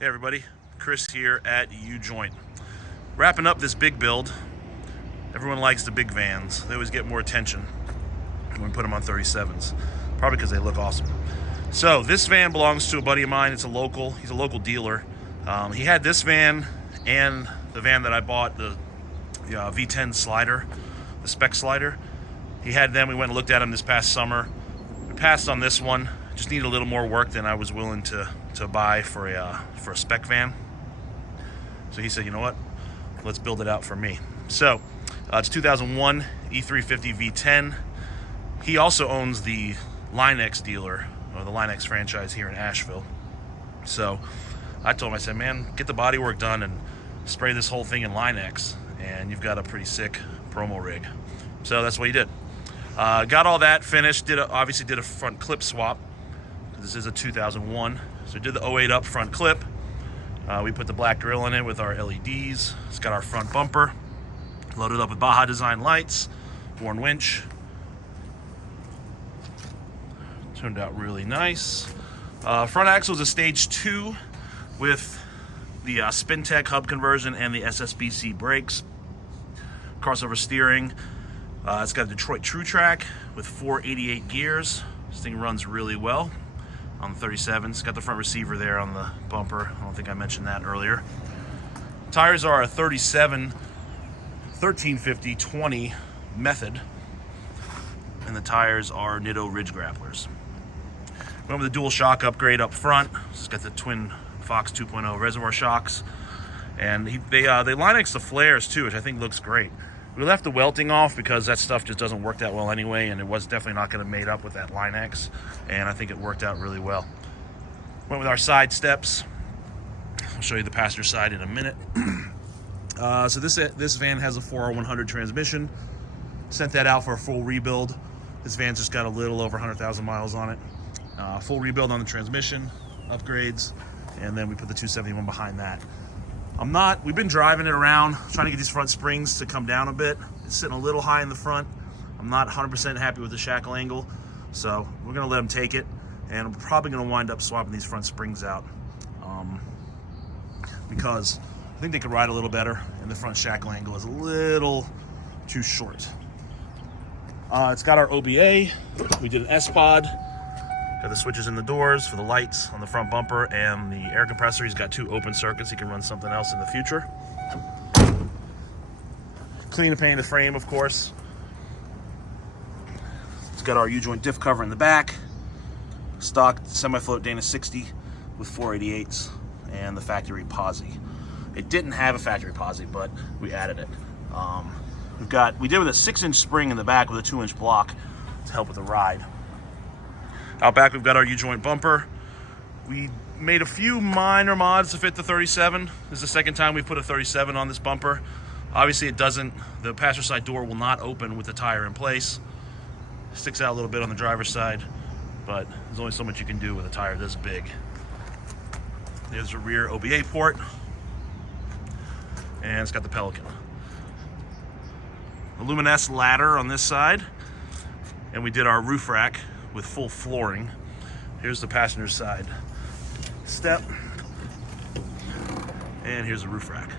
Hey everybody, Chris here at Ujoint. Wrapping up this big build. Everyone likes the big vans. They always get more attention when we put them on 37s. Probably because they look awesome. So this van belongs to a buddy of mine. It's a local. He's a local dealer. He had this van and the van that I bought, the V10 slider, the spec slider. He had them. We went and looked at them this past summer. We passed on this one. Just needed a little more work than I was willing to buy for a spec van. So he said, you know what? Let's build it out for me. So it's 2001 E350 V10. He also owns the Line-X dealer, or the Line-X franchise here in Asheville. So I told him, I said, man, get the bodywork done and spray this whole thing in Line-X, and you've got a pretty sick promo rig. So that's what he did. Got all that finished. Obviously did a front clip swap. This is a 2001. So did the 08 up front clip. We put the black grill in it with our LEDs. It's got our front bumper. Loaded up with Baja Design lights. Warn winch. Turned out really nice. Front axle is a stage 2 with the SpinTech hub conversion and the SSBC brakes. Crossover steering. It's got a Detroit True Track with 488 gears. This thing runs really well on the 37s. Got the front receiver there on the bumper. I don't think I mentioned that earlier. Tires are a 37 1350/20 method, and the tires are Nitto Ridge Grapplers. Went with the dual shock upgrade up front. It's got the twin Fox 2.0 reservoir shocks, and they Line-X the flares too, which I think looks great. We left the welting off because that stuff just doesn't work that well anyway, and it was definitely not going to mate up with that Line-X, and I think it worked out really well. Went with our side steps. I'll show you the passenger side in a minute. So this van has a 4R100 transmission. Sent that out for a full rebuild. This van's just got a little over 100,000 miles on it. Full rebuild on the transmission, upgrades, and then we put the 271 behind that. We've been driving it around, trying to get these front springs to come down a bit. It's sitting a little high in the front. I'm not 100% happy with the shackle angle, so we're gonna let them take it, and I'm probably gonna wind up swapping these front springs out because I think they could ride a little better, and the front shackle angle is a little too short. It's got our OBA. We did an S-Pod. Got the switches in the doors for the lights on the front bumper and the air compressor. He's got 2 open circuits. He can run something else in the future. Clean and paint the frame, of course. It's got our Ujoint diff cover in the back. Stock semi-float Dana 60 with 488s and the factory posi. It didn't have a factory posi, but we added it. We did with a 6-inch spring in the back with a 2-inch block to help with the ride. Out back, we've got our Ujoint bumper. We made a few minor mods to fit the 37. This is the second time we put a 37 on this bumper. Obviously, the passenger side door will not open with the tire in place. Sticks out a little bit on the driver's side, but there's only so much you can do with a tire this big. There's a rear OBA port, and it's got the Pelican. A luminescent ladder on this side, and we did our roof rack with full flooring. Here's the passenger side step, and here's the roof rack.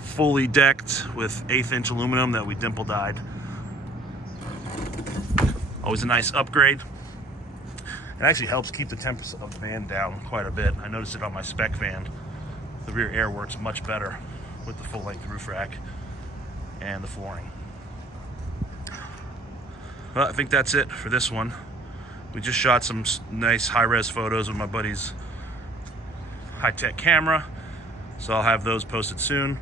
Fully decked with 1/8-inch aluminum that we dimple dyed. Always a nice upgrade. It actually helps keep the temperature of the van down quite a bit. I noticed it on my spec van. The rear air works much better with the full-length roof rack and the flooring. Well, I think that's it for this one. We just shot some nice high-res photos with my buddy's high-tech camera, so I'll have those posted soon.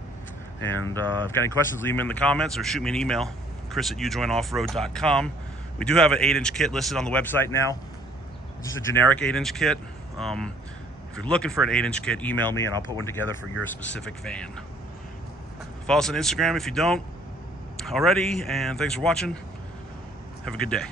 And if you've got any questions, leave them in the comments or shoot me an email, chris@ujointoffroad.com. We do have an 8-inch kit listed on the website now. Just a generic 8-inch kit. If you're looking for an 8-inch kit, email me and I'll put one together for your specific van. Follow us on Instagram if you don't already, and thanks for watching. Have a good day.